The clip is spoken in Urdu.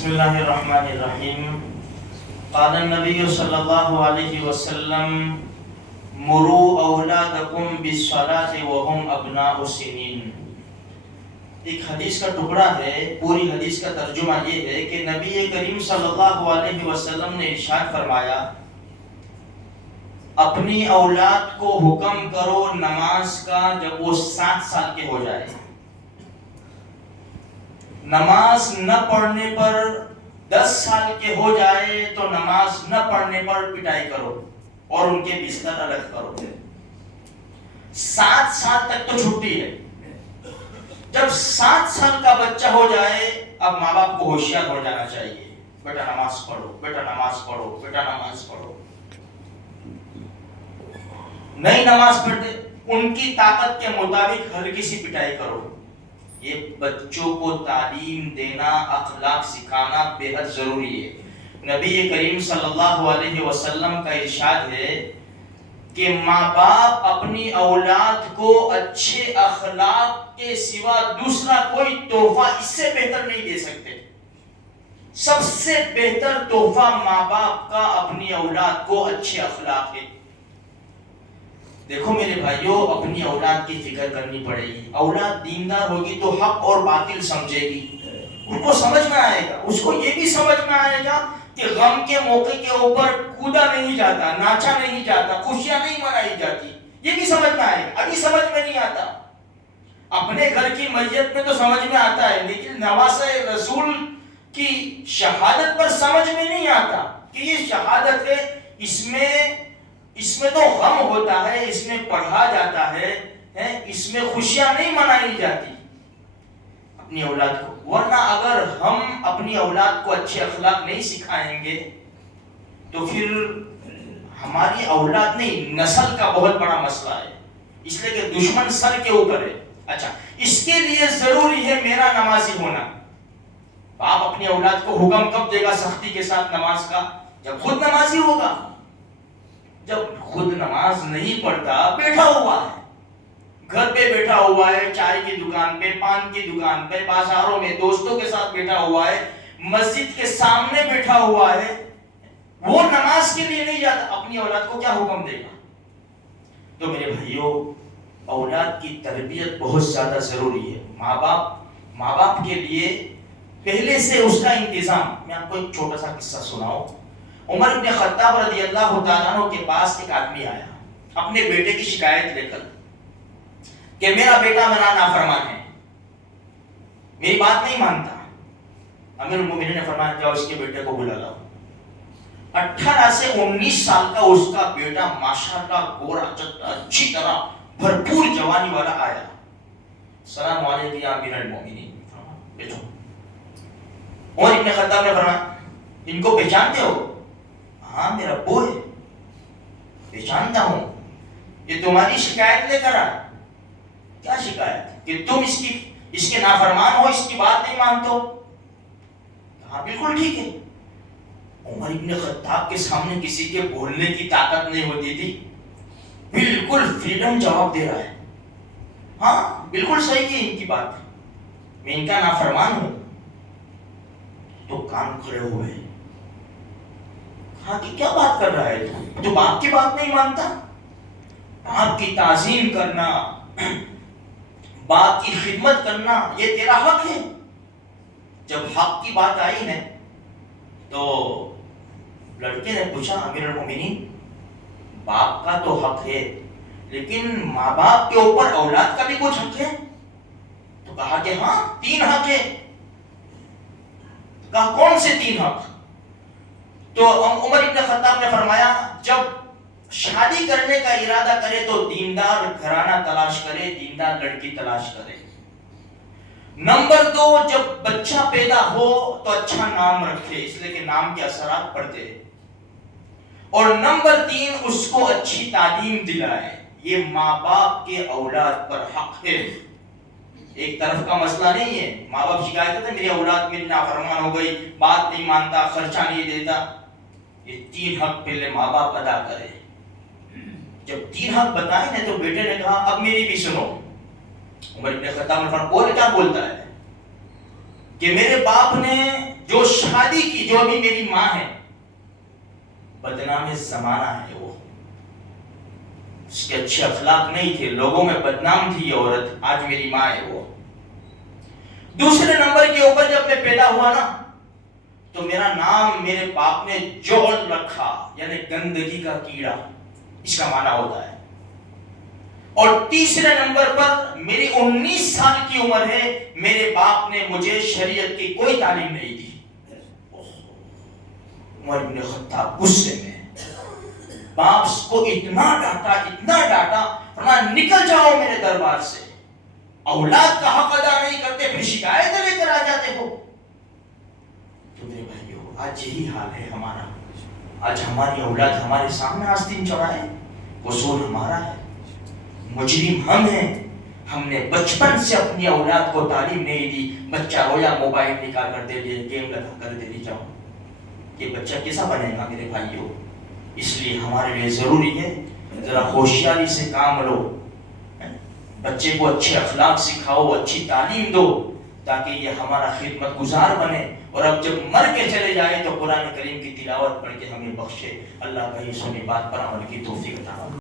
بسم اللہ الرحمن الرحیم. قال النبی صلی اللہ علیہ وسلم مروا اولادکم بالصلاۃ وهم ابناء سنین. ایک حدیث کا ٹکڑا ہے. پوری حدیث کا ترجمہ یہ ہے کہ نبی کریم صلی اللہ علیہ وسلم نے ارشاد فرمایا اپنی اولاد کو حکم کرو نماز کا جب وہ 7 سال کے ہو جائے. نماز نہ پڑھنے پر 10 سال کے ہو جائے تو نماز نہ پڑھنے پر پٹائی کرو اور ان کے بستر الگ کرو. 7 سال تک تو چھٹی ہے. جب 7 سال کا بچہ ہو جائے اب ماں باپ کو ہوشیار ہو جانا چاہیے. بیٹا نماز پڑھو، بیٹا نماز پڑھو، بیٹا نماز پڑھو. نہیں نماز پڑھتے ان کی طاقت کے مطابق ہلکی سی پٹائی کرو. یہ بچوں کو تعلیم دینا، اخلاق سکھانا بے حد ضروری ہے. نبی کریم صلی اللہ علیہ وسلم کا ارشاد ہے کہ ماں باپ اپنی اولاد کو اچھے اخلاق کے سوا دوسرا کوئی تحفہ اس سے بہتر نہیں دے سکتے. سب سے بہتر تحفہ ماں باپ کا اپنی اولاد کو اچھے اخلاق ہے. دیکھو میرے بھائیوں، اپنی اولاد کی فکر کرنی پڑے گی. اولاد دیندار ہوگی تو حق اور باطل سمجھے گی. ان کو سمجھ میں آئے گا. اس کو یہ بھی سمجھ میں آئے گا کہ غم کے موقع کے اوپر کودا نہیں جاتا، ناچا نہیں جاتا، خوشیاں نہیں منائی جاتی. یہ بھی سمجھ میں آئے گا. ابھی سمجھ میں نہیں آتا. اپنے گھر کی میت میں تو سمجھ میں آتا ہے، لیکن نواسہ رسول کی شہادت پر سمجھ میں نہیں آتا کہ یہ شہادت ہے. اس میں تو غم ہوتا ہے، اس میں پڑھا جاتا ہے، اس میں خوشیاں نہیں منائی جاتی اپنی اولاد کو. ورنہ اگر ہم اپنی اولاد کو اچھے اخلاق نہیں سکھائیں گے تو پھر ہماری اولاد نہیں، نسل کا بہت بڑا مسئلہ ہے. اس لیے کہ دشمن سر کے اوپر ہے. اچھا، اس کے لیے ضروری ہے میرا نمازی ہونا. باپ اپنی اولاد کو حکم کب دے گا سختی کے ساتھ نماز کا؟ جب خود نمازی ہوگا. جب خود نماز نہیں پڑھتا، بیٹھا ہوا ہے، گھر پہ بیٹھا ہوا ہے، چائے کی دکان پہ، پان کی دکان پہ، بازاروں میں دوستوں کے ساتھ بیٹھا ہوا ہے، مسجد کے سامنے بیٹھا ہوا ہے، وہ نماز کے لیے نہیں جاتا، اپنی اولاد کو کیا حکم دے گا؟ تو میرے بھائیوں، اولاد کی تربیت بہت زیادہ ضروری ہے. ماں باپ کے لیے پہلے سے اس کا انتظام. میں آپ کو ایک چھوٹا سا قصہ سناؤں. عمر بن خطاب رضی اللہ تعالیٰ عنہ کے پاس ایک آدمی آیا اپنے بیٹے کی شکایت لے کر کہ میرا بیٹا میرا نافرمان ہے، میری بات نہیں مانتا. امیر المومنین نے فرمایا جاؤ اس کے بیٹے کو بلا لاؤ. 18 سے 19 سال کا اس کا بیٹا ماشاءاللہ گورا چٹا اچھی طرح بھرپور جوانی والا آیا. السلام علیکم یا امیر المومنین. بیٹھو. عمر ابن خطاب نے فرمایا ان کو پہچانتے ہو؟ ہاں میرا ابو ہے، پہچانتا ہوں. یہ تمہاری شکایت لے کر آیا. کیا شکایت؟ کہ تم اس کے نافرمان ہو، اس کی بات نہیں مانتے ہو. ہاں بالکل ٹھیک ہے. عمر ابن خطاب کے سامنے کسی کے بولنے کی طاقت نہیں ہوتی تھی. بالکل فریڈم جواب دے رہا ہے. ہاں بالکل صحیح ہے ان کی بات، میں ان کا نافرمان ہوں. تو کان کھڑے ہوئے. ہاں کہ کیا بات کر رہا ہے تو باپ کی بات نہیں مانتا؟ باپ کی تعظیم کرنا، باپ کی خدمت کرنا یہ تیرا حق ہے. جب حق کی بات آئی نا تو لڑکے نے پوچھا امیر المومنین باپ کا تو حق ہے لیکن ماں باپ کے اوپر اولاد کا بھی کچھ حق ہے؟ تو کہا کہ ہاں 3 حق ہے. کہا کون سے 3 حق؟ تو عمر ابن خطاب نے فرمایا جب شادی کرنے کا ارادہ کرے تو دیندار گھرانہ تلاش کرے، دیندار لڑکی تلاش کرے. نمبر 2، جب بچہ پیدا ہو تو اچھا نام رکھے، اس لیے کہ نام کے اثرات پڑتے ہیں. اور نمبر 3، اس کو اچھی تعلیم دلائے. یہ ماں باپ کے اولاد پر حق ہے. ایک طرف کا مسئلہ نہیں ہے. ماں باپ شکایت کرتے میری اولاد میری نافرمان ہو گئی، بات نہیں مانتا، خرچہ نہیں دیتا. یہ 3 حق پہلے ماں باپ ادا کرے. جب 3 حق بتائے نا تو بیٹے نے کہا اب میری بھی سنو. عمر ابن خطاب نے فرمایا اور کیا بولتا ہے کہ میرے باپ نے جو شادی کی، جو ابھی میری ماں ہے، بدنام زمانہ ہے وہ، اس کے اچھے اخلاق نہیں تھے، لوگوں میں بدنام تھی یہ عورت، آج میری ماں ہے وہ۔ دوسرے نمبر کے اوپر جب میں پیدا ہوا نا تو میرا نام میرے باپ نے جول رکھا، یعنی گندگی کا کیڑا، اس کا معنی ہوتا ہے۔ اور تیسرے نمبر پر میری 19 سال کی عمر ہے، میرے باپ نے مجھے شریعت کی کوئی تعلیم نہیں دی۔ عمر بن خطاب غصے میں باپ کو اتنا ڈانٹا، فرمایا نکل جاؤ میرے دربار سے، اولاد کا حق ادا نہیں کرتے پھر شکایتیں لے کر آ جاتے ہو۔ تو میرے بھائیو، آج یہی حال ہے ہمارا، آج ہماری اولاد ہمارے سامنے آستین چڑھائے، قصور ہمارا ہے، مجرم ہم ہیں۔ ہم نے بچپن سے اپنی اولاد کو تعلیم نہیں دی، بچہ رویا موبائل نکال کر دے دیا، گیم لگا کر دے دی، جاؤ، یہ بچہ کیسا بنے گا میرے بھائیو؟ اس لیے ہمارے لیے ضروری ہے ذرا ہوشیاری سے کام لو، بچے کو اچھے اخلاق سکھاؤ، اچھی تعلیم دو، تاکہ یہ ہمارا خدمت گزار بنے، اور اب جب مر کے چلے جائے تو قرآن کریم کی تلاوت پڑھ کے ہمیں بخشے۔ اللہ کا یہ سنی بات پر عمل کی توفیق عطا فرمائے۔